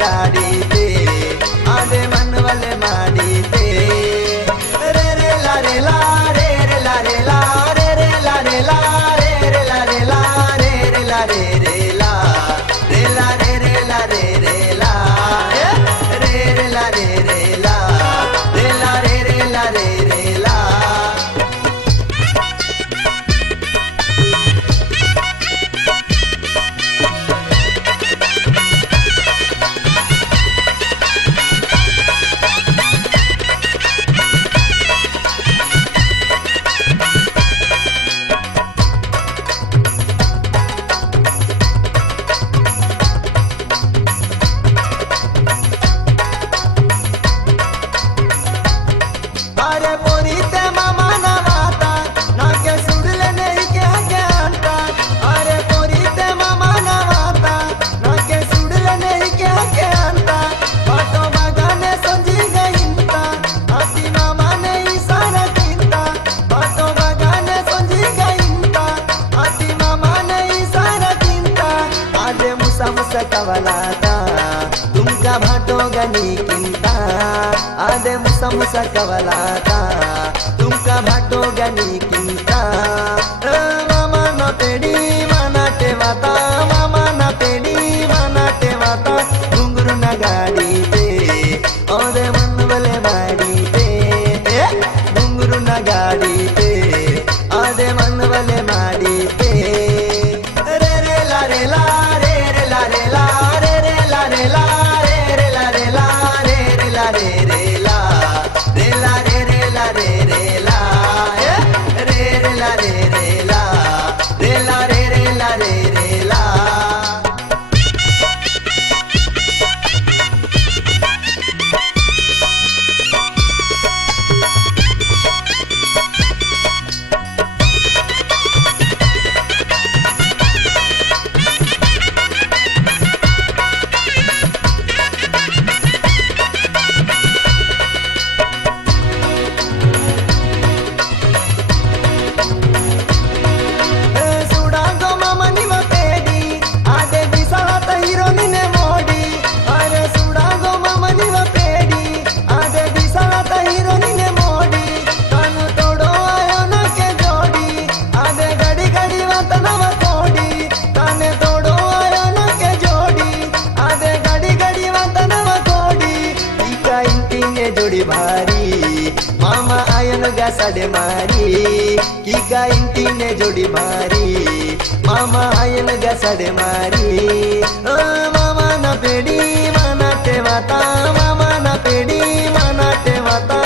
गाडीते आदे मनवले माडीते रे रे ला रे ला रे रे ला रे ला रे रे ला रे ला रे रे ला रे ला रे रे ला रे रे ला रे ला रे रे ला रे रे ला रे रे ला रे रे ला रे ला रे रे ला रे रे ला अरे पोरी ते मामा ना वाता नाके सुडले नहीं के अंता अरे पोरी ते मामा ना वाता नाके सुडले नहीं के अंता बातो बगाने समझी गईंता आती मामा ने इशारा किंता बातो बगाने समझी गईंता आती मामा ने इशारा किंता आदे मुसा मुसा कवलाता तुमका भाटो गनी किंता आदे मुसा मुसा कवलाता तुमका भाटो गनी किंता मामा ना पेडी माना टेवाता मामा ना पेडी माना टेवाता घुंगरू ना गाडी ते ओदे मनवले माडी ते घुंगरू ना गाडी ते आदे मनवले माडी ते रे रे ला रे ला रे रे ला रे ला रे रे ला रे ला रे रे ला रे ला रे रे ला रे रे ला रे ला रे रे ला रे रे ला रे रे ला रे रे ला रे ला रे रे ला रे रे ला सुडागो मामा निव पेडी आदे दिसाळात हिरोनीने मोडी अरे सुडागो मामा निव पेडी आदे दिसाळात हिरोनीने मोडी कानू तोडो आयो ना के जोडी आदे घडी घडी वात नव कोडी काने तोडो आयो ना के जोडी आदे घडी घडी वात नव कोडी इका इंटिने जोडी भारी मामा आयन गासाडे मारी किका इंटिने जोडी भारी मामा आयन गासाडे मारी मामा ना पेडी माना टेवाता मामा ना पेडी माना टेवाता